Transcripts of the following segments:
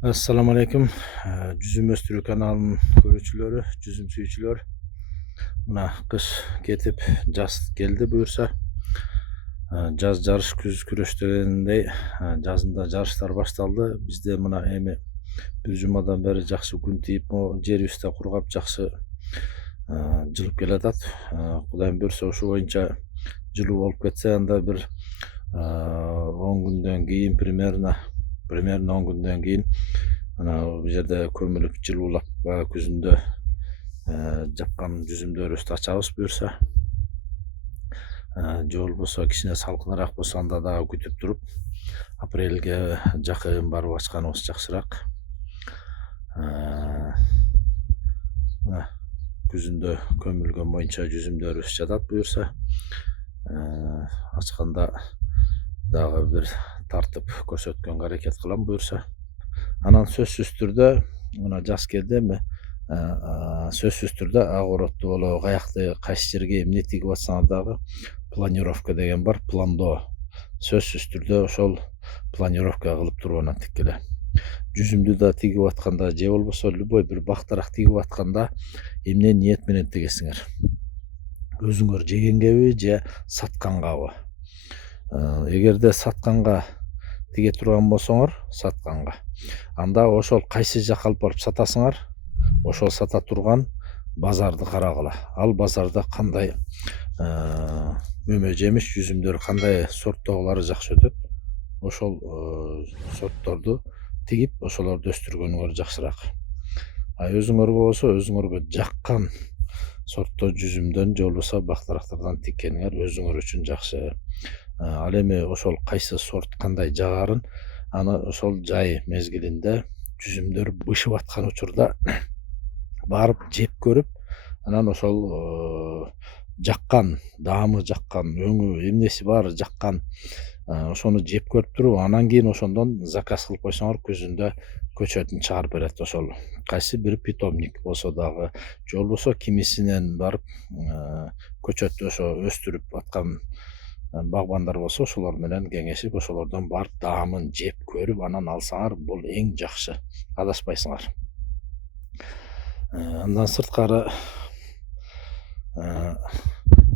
Assalamu alaikum. Жүзүм өстүрүү каналынын көрүүчүлөрү, жүзүм сүйүүчүлөр. Мына кыш кетип, жаз келди буюрса. Жаз жарыш, күз күрөш дегендей жазында жарыштар башталды. Бизде мына эми бир жумадан бери жакшы күн тийип, жерибиз да кургап, жакшы жылып келатат. Кудайым буюрса ошо боюнча жылуу болуп кетсе, анда бир 10 күндөн кийин примерно 10 күндөн кийин мына бул жерде көмүлүп жылуулап күзүндө жапкан жүзүмдөрүбүздү ачабыз буюрса. Же болбосо кичине салкыныраак болсо анда дагы күтүп туруп, апрелге жакын барып ачканыбыз жакшыраак. Күзүндө көмүлгөн боюнча жүзүмдөрүбүз жатат буюрса. Ачканда дагы бир тартып көрсөткөнгө аракет кылам буюрса. Анан сөзсүз түрдө мына жаз келди эми, сөзсүз түрдө огородду болобу, каякты, кайсы жерге эмне тигип атсаңар дагы планировка деген бар, пландоо. Сөзсүз түрдө ошол планировка кылып туруп анан тиккеле. Жүзүмдү да тигип атканда же болбосо любой бир бактарак тигип атканда эмне ниет менен тигесиңер? Өзүңөр жегенгеби же саткангабы? Эгерде сатканга тиге турган болсоңор, сатканга. Анда ошол кайсы жакка алып барып сатасыңар, ошол сата турган базарды карагыла. Ал базарда кандай мөмө жемиш жүзүмдөр, кандай сорттогулары жакшы өтөт, ошол сортторду тигип, ошолорду өстүргөнүңөр жакшыраак. Өзүңөр болсо өзүңөргө жаккан сортто жүзүмдөн же болбосо бактарактардан тиккениңер өзүңөр үчүн жакшы. Ал эми ошол кайсы сорт кандай жагарын, аны ошол жай мезгилинде жүзүмдөр бышып аткан учурда барып жеп көрүп, анан ошол жаккан, даамы жаккан, өңү эмнеси баары жаккан ошону жеп көрүп туруп, анан кийин ошондон заказ кылып койсоңор күзүндө көчөтүн чыгарып берет. Ошол кайсы бир питомник болсо дагы, же болбосо кимисинен барып көчөт ошо өстүрүп аткан багбандар болсо, ошолор менен кеңешип, ошолордон барып даамын жеп көрүп, анан алсаңар, бул эң жакшы. Адаспайсыңар. Андан сырткары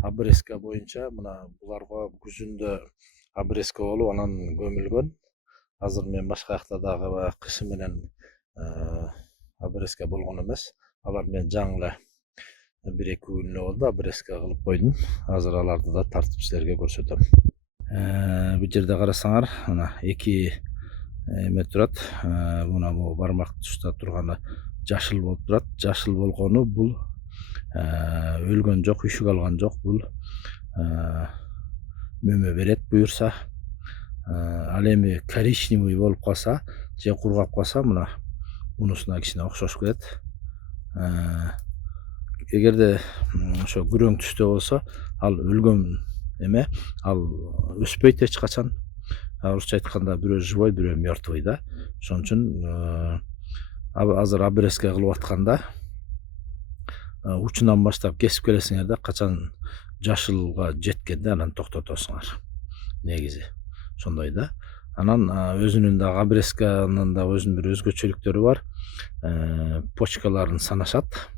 обрезка боюнча мына буларга күзүндө обрезка болуп анан көмүлгөн. Азыр мен башка жакта дагы кышы менен обрезка болгон эмес. Алар мен жаңы эле 1-2 күн эле болду, обрезка кылып койдум. Азыр аларды да тартып силерге көрсөтөм. Бул жерде карасаңар, мына 2 эме турат. Мына бул бармак тушта турганы жашыл болуп турат. Жашыл болгону бул өлгөн жок, үшүк алган жок. Бул мөмө берет буюрса. Ал эми коричневый болуп калса же кургап калса, мына мунусуна кичине окшош келет. Эгерде ошо күрөң түстө болсо, ал өлгөн эме, ал өспөйт эч качан. Орусча айтканда бирөө живой, бирөө мертвый да. Ошон үчүн азыр обрезка кылып атканда учунан баштап кесип келесиңер да, качан жашылга жеткенде анан токтотосуңар. Негизи ошондой да. Анан өзүнүн дагы обрезканын да өзүнүн бир өзгөчөлүктөрү бар. Почкаларын санашат.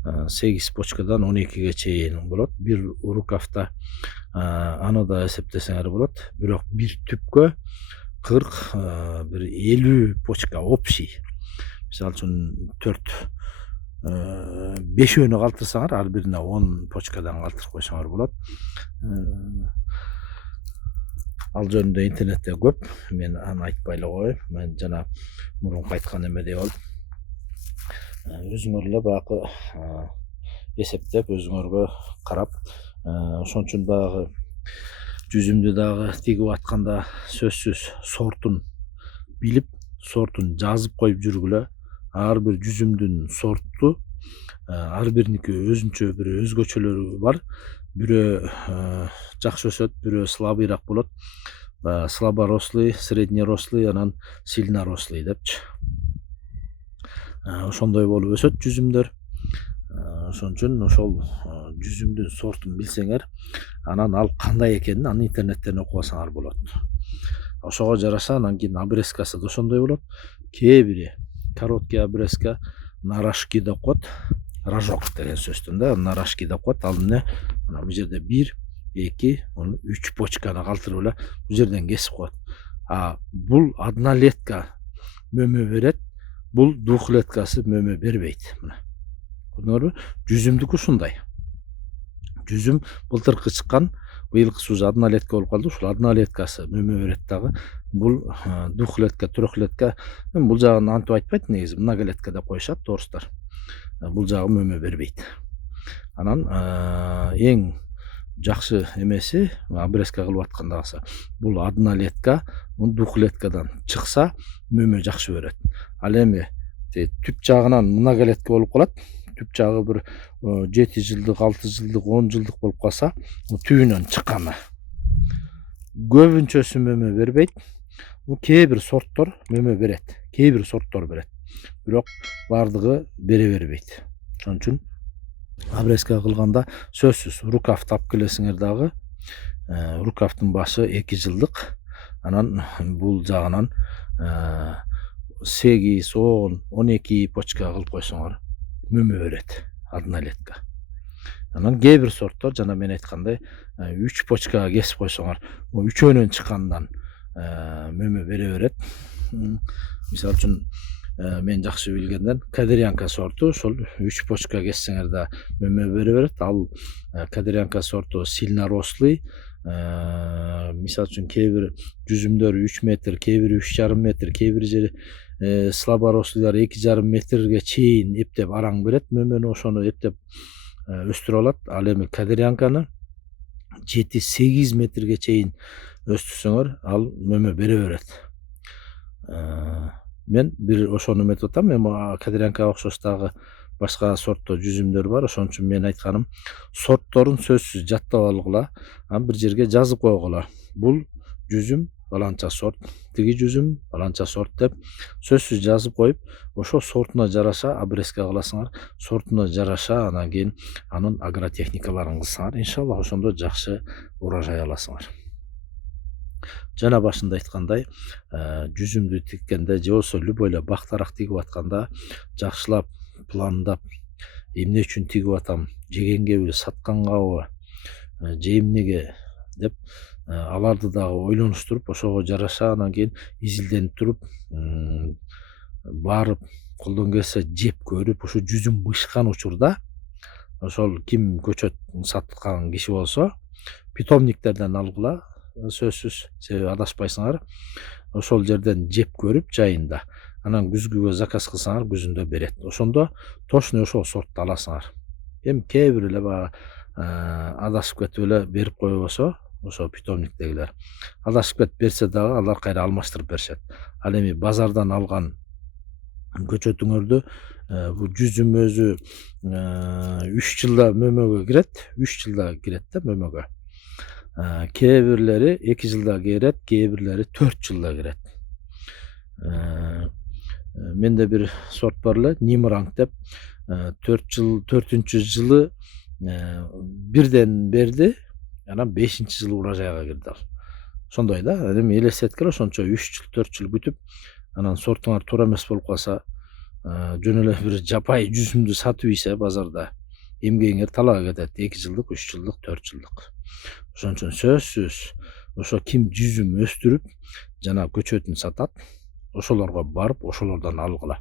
8 почкадан 12ге чейин болот. Бир рукавда аны да эсептесеңер болот. Бирок бир түпкө 40, бир 50 почка общий. Мисалы үчүн 5-өнү калтырсаңар, ар бирине 10 почкадан калтырып койсоңор болот. Ал жөнүндө интернетте көп. Мен аны айтпай эле коеюн. Мен жана мурунку айткан эмедей болуп. Өзүңөр эле багы эсептеп, өзүңөргө карап, ошон үчүн багы жүзүмдү дагы тигип атканда сөзсүз сортун билип, сортун жазып коюп жүргүлө. Ар бир жүзүмдүн сорту, ар бириники өзүнчө бир өзгөчөлөрү бар. Бирөө жакшы өсөт, бирөө слабыйраак болот. Слаборослый, среднерослый, анан сильнорослый депчи. Ошондой болуп өсөт жүзүмдөр. Ошон үчүн ошол жүзүмдүн сортун билсеңер, анан ал кандай экенин аны интернеттен окуп алсаңар болот. Ошого жараша анан кийин обрезкасы да ошондой болот. Кээ бири короткий обрезка нарашки деп коет. Рожок деген сөздөн да нарашки деп коет. Ал эмне? Мына бул жерде 1, 2, 3 почканы калтырып эле бул жерден кесип коет. Бул однолетка мөмө берет. Бул двухлеткасы мөмө бербейт. Мына. Көрдүңөрбү? Жүзүмдүкү ушундай. Жүзүм былтыркы чыккан, быйылкысы уже однолетка болуп калды. Ушул однолеткасы мөмө берет дагы. Бул двухлетка, трехлетка. Бул жагын антип айтпайт негизи, многолетка деп коюшат орустар. Бул жагы мөмө бербейт. Анан эң жакшы эмеси обрезка кылып аткандагысы бул однолетка, двухлеткадан чыкса мөмө жакшы берет. Ал эми түп жагынан многолетка болуп калат. Түп жагы бир 7 жылдык, 6 жылдык, 10 жылдык болуп калса, түбүнөн чыкканы. Көбүнчөсү мөмө бербейт. Кээ бир сорттор мөмө берет. Кээ бир сорттор берет. Бирок бардыгы бере бербейт. Ошон үчүн обрезка кылганда сөзсүз рукав тап келесиңер дагы. Рукавдын башы 2 жылдык. Анан бул жагынан 8, 10, 12 почка кылып койсоңор мөмө берет однолетка. Анан кээ бир сорттор жана мен айткандай 3 почка кесип койсоңор, үчөөнөн чыккандан мөмө бере берет. Мисалы үчүн мен жакшы билгенден кадырянка сорту ошол 3 почка кессеңер да мөмө бере берет. Ал кадырянка сорту сильно рослый. Мисалы үчүн кээ бир жүзүмдөр 3 метр, кээ бир 3,5 метр, кээ бир жери слаборослыйлар 2,5 метрге чейин эптеп араң берет. Мөмөнү ошону эптеп өстүрө алат. Ал эми кадырянканы 7-8 метрге чейин өстүрсөңөр ал мөмө бере берет. Мен бир ошону эметип атам. Эми кадырянкага окшош дагы башка сортто жүзүмдөр бар. Ошон үчүн мен айтканым, сортторун сөзсүз жаттап алгыла, анан бир жерге жазып койгула. Бул жүзүм баланча сорт, тиги жүзүм баланча сорт деп сөзсүз жазып коюп, ошо сортуна жараша обрезка кыласыңар, сортуна жараша анан кийин анын агротехникаларын кылсаңар, иншалла ошондо жакшы урожай аласыңар. Жана башында айткандай, жүзүмдү тиккенде же болбосо любой эле бактарак тигип атканда жакшылап пландап, эмне үчүн тигип атам, жегенгеби, саткангабы, же эмнеге деп аларды дагы ойлонуштуруп, ошого жараша анан кийин изилденип туруп, барып колдон келсе жеп көрүп, ушу жүзүм бышкан учурда, ошол ким көчөт саткан киши болсо, питомниктерден алгыла, сөзсүз, себеби адашпайсыңар. Ошол жерден жеп көрүп жайында, анан күзгүгө заказ кылсаңар күзүндө берет. Ошондо точно ошол сортту аласыңар. Эми кээ бир эле баягы адашып кетип эле берип койбосо, ошо питомниктегилер адашып кетип берсе дагы алар кайра алмаштырып беришет. Ал эми базардан алган көчөтүңөрдү бул жүзүм өзү 3 жылда мөмөгө кирет, 3 жылда кирет да мөмөгө. Кээ бирлери 2 жылда кирет, кээ бирлери 4 жылда кирет. Менде бир сорт бар эле, Нимранг деп, 4-4 жылы бирден берди, анан 5-жылы урожайга кирди ал. Ошондой да, эми элестеткиле ошончо 3 жыл, 4 жыл күтүп, анан сортуңар туура эмес болуп калса, жөн эле бир жапай жүзүмдү сатып ийсе базарда эмгегиңер талаа кетет. 2 жылдык, 3 жылдык, 4 жылдык. Ошон үчүн сөзсүз ошо ким жүзүм өстүрүп жана көчөтүн сатат, ошолорго барып ошолордон алгыла.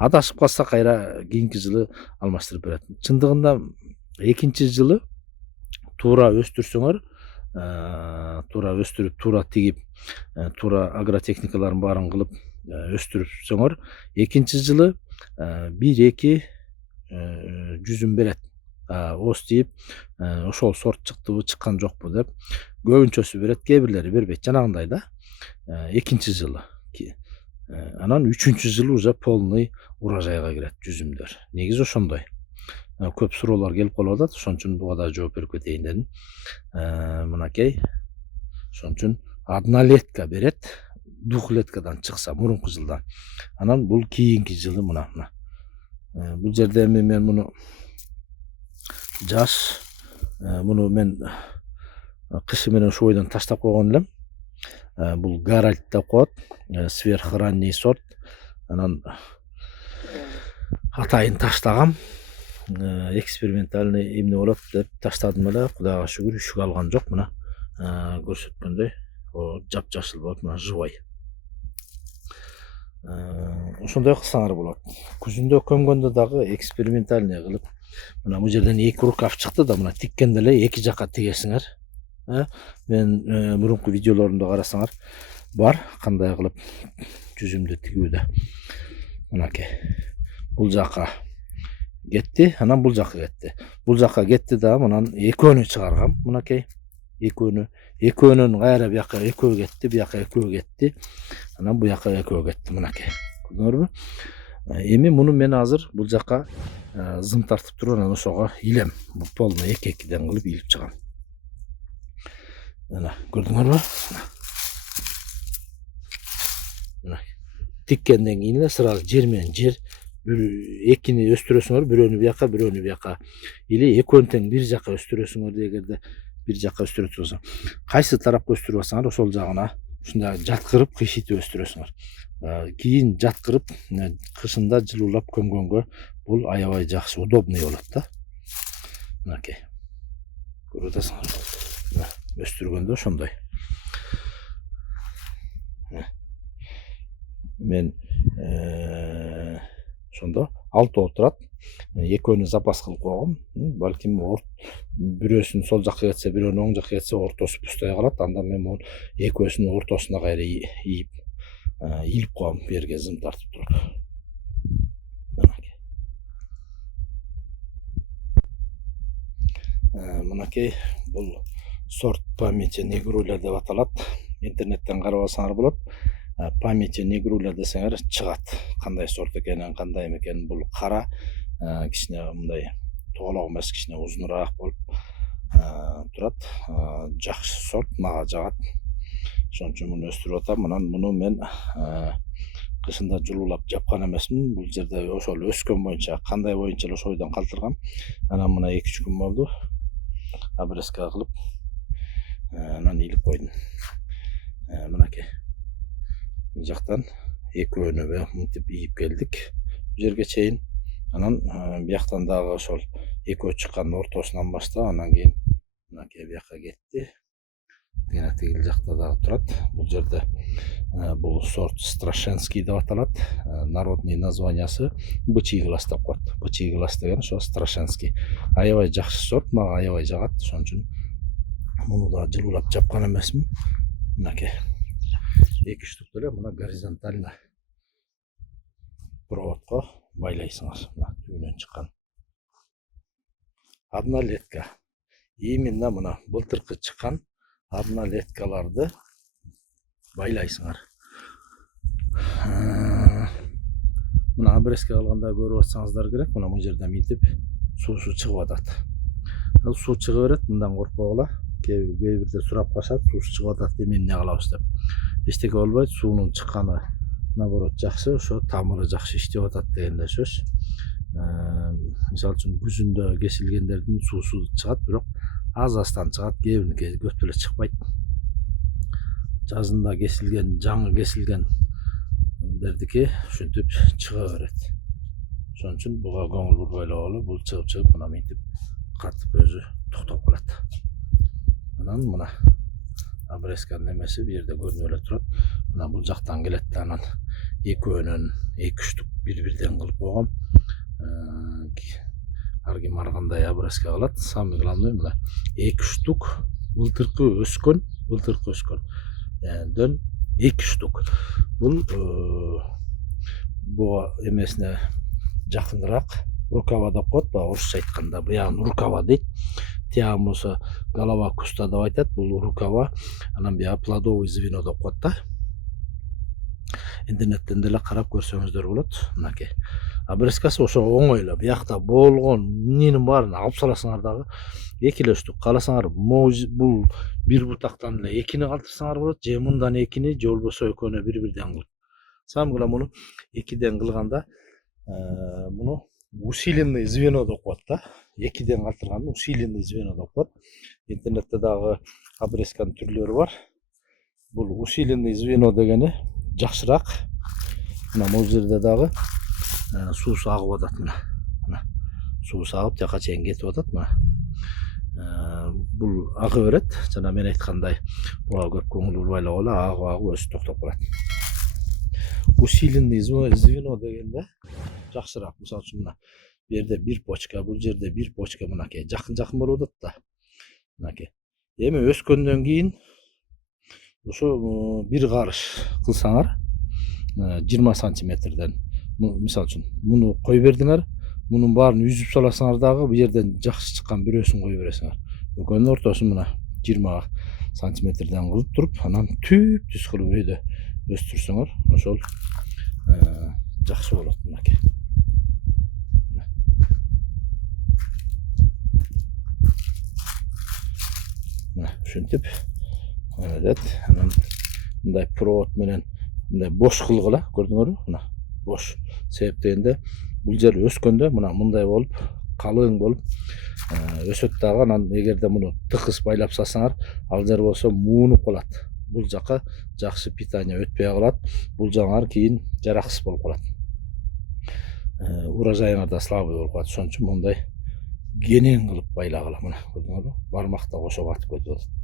Адашып калса кайра кийинки жылы алмаштырып берет. Чындыгында экинчи жылы туура өстүрсөңөр, туура өстүрүп, туура тигип, туура агротехникаларын баарын кылып өстүрсөңөр, экинчи жылы 1-2 жүзүм берет. Ос тийип, ошол сорт чыктыбы, чыккан жокпу деп көбүнчөсү берет, кээ бирлери бербейт. Жанагындай да, экинчи жылы. Анан 3-чү жылы уже полный урожайга кирет жүзүмдөр. Негизи ошондой. Көп суроолор келип калып атат, ошон үчүн буга да жооп берип кетейин дедим. Мынакей. Ошон үчүн однолетка берет, двухлеткадан чыкса мурунку жылдан. Анан бул кийинки жылы мына. Бул жерде эми мен муну жаш, муну мен кышы менен ушу бойдон таштап койгон элем. Бул Гаральд деп коет. Сверхранний сорт. Анан атайын таштагам. Экспериментальный эмне болот деп таштадым эле. Кудайга шүгүр, үшүк алган жок. Мына көрсөткөндөй жапжашыл болот, мына жубай. Ошондой кылсаңар болот. Күзүндө көмгөндө дагы экспериментальный кылып, мына бул жерден 2 рукав чыкты да, мына тиккенде эле 2 жакка тигесиңер. Мен мурунку видеолорумду карасаңар бар кандай кылып жүзүмдү тигүүдө. Мынакей. Бул жакка кетти, анан бул жакка кетти. Бул жакка кетти да, мынан экөөнү чыгаргам. Мынакей. Экөөнүн кайра бияка экөө кетти, бияка экөө кетти. Анан бу жакка экөө кетти. Мынакей. Көрдүңөрбү? Эми муну мен азыр бул жакка зым тартып туруп, анан ошого илем. Бул полно 2-2ден кылып илип чыгам. Мына көрдүңөрбү? Мына тиккенден кийин эле сразу жер менен жер экини өстүрөсүңөр, бирөөнү бияка, бирөөнү бияка. Или экөөнү тең бир жакка өстүрөсүңөр дегенде бир жакка өстүрөт болсоң, кайсы тарапка өстүрүп алсаңар, ошол жагына ушундай жаткырып кыйшитип өстүрөсүңөр. Кийин жаткырып кышында жылуулап көмгөнгө бул аябай жакшы, удобный болот да. Мынакей. Көрүп атасыңар. Өстүргөндө ошондой. Мен ошондо 6 турат. Экөөнү запас кылып койгом. Балким бирөөсүн сол жакка кетсе, бирөөнү оң жакка кетсе, ортосу пустой калат. Анда мен муну экөөсүнүн ортосуна кайра илип коем, берге зым тартып туруп. Мынакей бул сорт Памятья Негруля деп аталат. Интернеттен карап алсаңар болот. Памятья Негруля десеңер чыгат. Кандай сорт экенин, кандай экенин. Бул кара, кичине мындай тоголок эмес, кичине узунураак болуп турат. Жакшы сорт, мага жагат. Ошон үчүн муну өстүрүп атам. Анан муну мен кышында жылуулап жапкан эмесмин. Бул жерде ошол өскөн боюнча, кандай боюнча эле ошойдон калтыргам. Анан мына 2-3 күн болду. Обрезка кылып, анан илип койдум. Мынакей. Бул жактан экөөнү мынтип ийип келдик. Бул жерге чейин. Анан бияктан дагы ошол экөө чыккан ортосунан баштап, анан кийин мынакей бияка кетти. Жана тигил жакта дагы турат. Бул жерде бул сорт Страшенский деп аталат. Народный названиясы бычий глаз деп коет. Бычий глаз деген ошо Страшенский. Аябай жакшы сорт, мага аябай жагат. Ошон үчүн муну да жылуулап жапкан эмесмин. Мынакей. 2 штук эле мына горизонтально проводко байлайсыңар. Мына түбүнөн чыккан. Однолетка. Именно мына былтыркы чыккан однолеткаларды байлайсыңар. Мына обрезка кылганда көрүп атсаңыздар керек. Мына бул жерде мынтип суусу чыгып атат. Суу чыгып берет, мындан коркпогула. Кээ бирде сурап калышат, суусу чыгып атат деп эмне кылабыз деп. Эчтеке болбойт, суунун чыкканы наоборот жакшы, ошо тамыры жакшы иштеп атат дегенде сөз. Мисалы үчүн күзүндө кесилгендердин суусу чыгат, бирок аз-аздан чыгат, кээ бириники көп эле чыкпайт. Жазында кесилген, жаңы кесилгендердики ушинтип чыга берет. Ошон үчүн буга көңүл бурбай эле бололу. Бул чыгып мына мынтип катып өзү токтоп калат. Анан мына обрезканын эмеси бул жерде көрүнүп эле турат. Мына бул жактан келет да, анан экөөнүн 2 штук бир-бирден кылып койгом. Ар ким ар кандай обрезка кылат. Самый главный мына 2 штук былтыркы өскөн. Дөн 2 штук. Бул буга эмесине жакыныраак рукава деп коет, орусча айтканда буягын рукава дейт. Тиягын болсо голова куста деп айтат. Бул рукава, анан буяга плодовый звено деп коет да. Интернеттен деле карап көрсөңүздөр болот. Мынакей. Обрезкасы ошо оңой эле. Буякта болгон эмненин баарын алып саласыңар дагы 2 эле штук. Кааласаңар бул бир бутактан эле 2ни калтырсаңар болот, же мындан 2ни, же болбосо экөөнү бир-бирден кылып. Самый главный муну 2ден кылганда муну усиленный звено деп коет да. 2ден калтырганда усиленный звено деп коет. Интернетте дагы обрезканын түрлөрү бар. Бул усиленный звено дегени жакшыраак. Мына бул жерде дагы суусу агып атат мына. Мына суусу агып жака чейин кетип атат мына. Бул ага берет. Жана мен айткандай буга көп көңүл бурбайлап эле агып өзү токтоп калат. Усиленный звено дегенде жакшыраак. Мисалы үчүн мына бу жерде бир почка, бул жерде бир почка мынакей жакын болуп атат да. Мынакей. Эми өскөндөн кийин ошо бир карыш кылсаңар 20 сантиметрден мисалы үчүн муну кой бердиңер, мунун баарын үзүп саласыңар дагы бу жерден жакшы чыккан бирөөсүн кое бересиңер. Экөөнүн ортосун мына 20 сантиметрден кылып туруп, анан түп түз кылып өйдө өстүрсөңөр, ошол жакшы болот мынакей. Мына ушинтип эдет. Анан мындай провод менен мындай бош кылгыла, көрдүңөрбү? Мына бош. Себеп дегенде бул жер өскөндө мына мындай болуп, калың болуп өсөт дагы. Анан эгерде муну тыкыз байлап салсаңар, ал жер болсо муунуп калат. Бул жака жакшы питание өтпөй калат. Бул жагыңар кийин жараксыз болуп калат. Урожайыңар да слабый болуп калат. Ошон үчүн мындай кенен кылып байлагыла. Мына көрдүңөрбү? Бармак да кошо батып кетип атат.